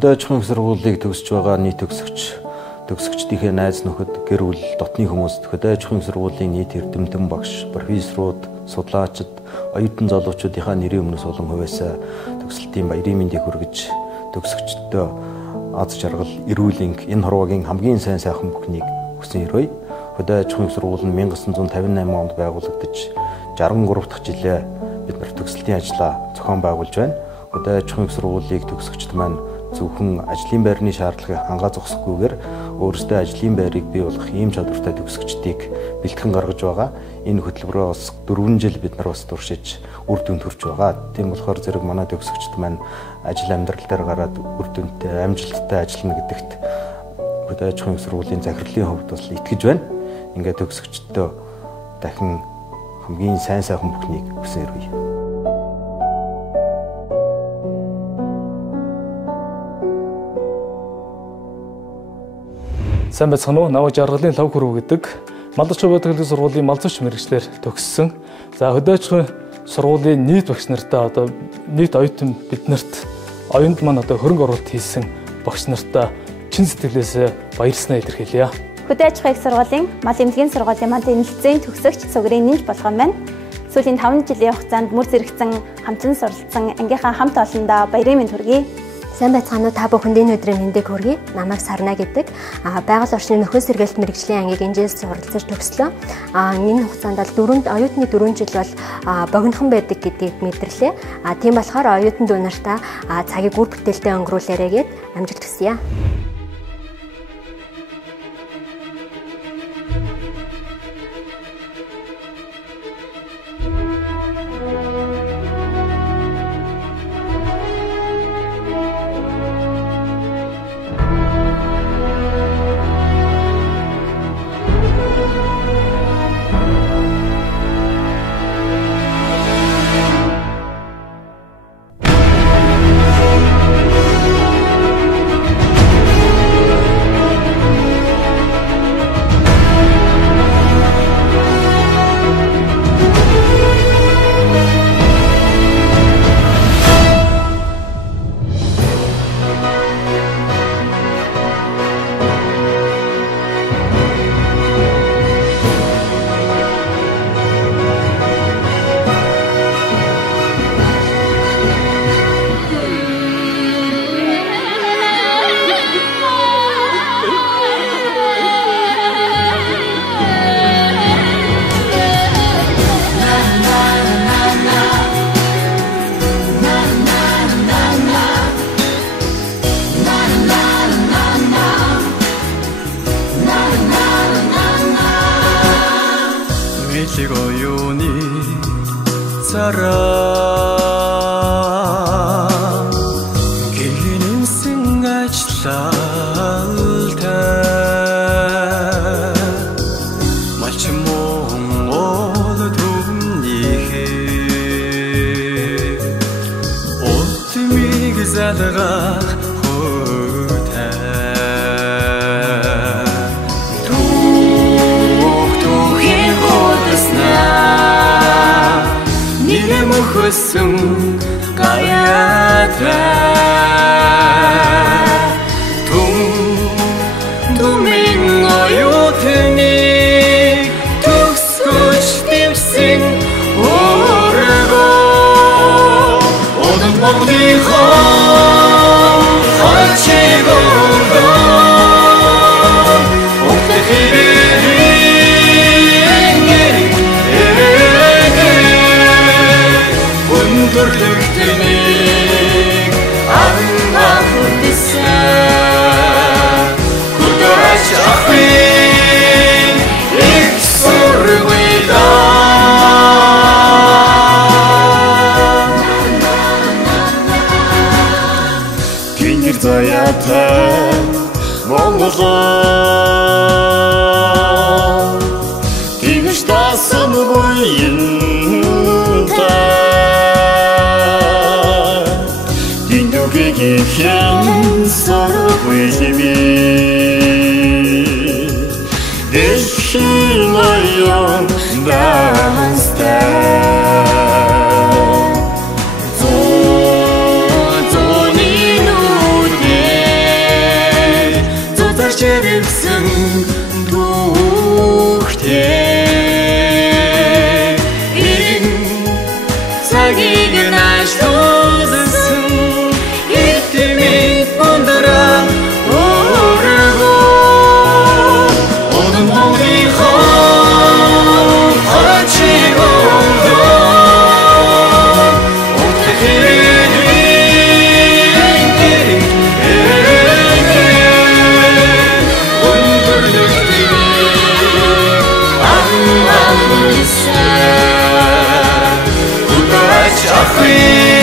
Хөдөө аж ахуйн сургуулийг төгсөж байгаа нийт төгсөгчдийнхээ найз нөхөд, гэр бүл, дотны хүмүүст хөдөө аж ахуйн сургуулийн нийт эрдэмтэн багш, профессорууд, судлаачид, оюутан залуучуудынхаа нэрийн өмнөөс олон хувьяасаа төгсөлтийн баярын мэндийг хүргэж төгсөгчдөө аз жаргал, эрүүл энх, энэ хорвогийн хамгийн сайн сайхан бүхнийг хүсэн өрөөе. Хөдөө аж ахуйн сургууль нь 1958 онд байгуулагдаж 63 дахь жилээ бид нар төгсөлтийн ажлаа зохион байгуулж байна. Хөдөө аж ахуйн сургуулийг төгсөгчд маань зөвхөн ажлын байрны шаардлагыг хангаж зогсохгүйгээр өөрсдөө ажлын байрыг бий болгох ийм чадвартай төгсөгчдийг бэлтгэн гаргаж байгаа. Энэ хөтөлбөрөө бас 4 жил бид нар бас туршиж үр дүнд хүрч байгаа. Тийм болохоор зэрэг манай төгсөгчд маань ажил амьдрал дээр гараад үр дүнтэй, амжилттай ажиллана гэдэгт хөдөө аж ахуйн сургуулийн захирлын хувьд бас итгэж байна. Ингээд төгсөгчдөө дахин хамгийн сайн сайхан бүхнийг хүсэн өргөе. Сайн байцгаана уу? Намайг Жаргалын лав хөрөв гэдэг Малдч Байтгалын сургуулийн малзууч мэргэжлэр төгссөн. За хөдөө аж ахуйн сургуулийн нийт багш нартаа одоо нийт оюутан биднэрт оюунд маань одоо хөрөнгө оруулалт хийсэн багш нартаа чин сэтгэлээсээ баярлснаа илэрхийлье. Хөдөө аж ахуйн сургуулийн мал эмнэлгийн сургуулийн мал эмнэлзийн төгсөгч Сүгрийн Нинж болгоом байна. Сүүлийн 5 жилийн хугацаанд мөр зэрэгцэн хамтлан суралцсан ангийнхаа хамт олондоо баярын мэнд хүргэе. Сайн байцгаана уу, та бүхэнд энэ өдрийн мэндийг хүргэе. Намайг Сарна гэдэг. Байгаль орчны нөхөн сэргээлт мэргэжлийн ангийг энэ жил суралцаж төгслөө. Энэ хугацаанд бол оюутны 4 жил бол богинохон байдаг гэдгийг мэдэрлээ. Тийм болохоор оюутан дүү нартаа цагийг үр бүтээлтэй өнгөрүүлээрэй гэд амжилт хүсье. Oh, өвшин оён даастай зооны нүдээ зузар чирэгсэн дүүхтэй ирэн цагийг нашлуулсан эртмийн ундраа Free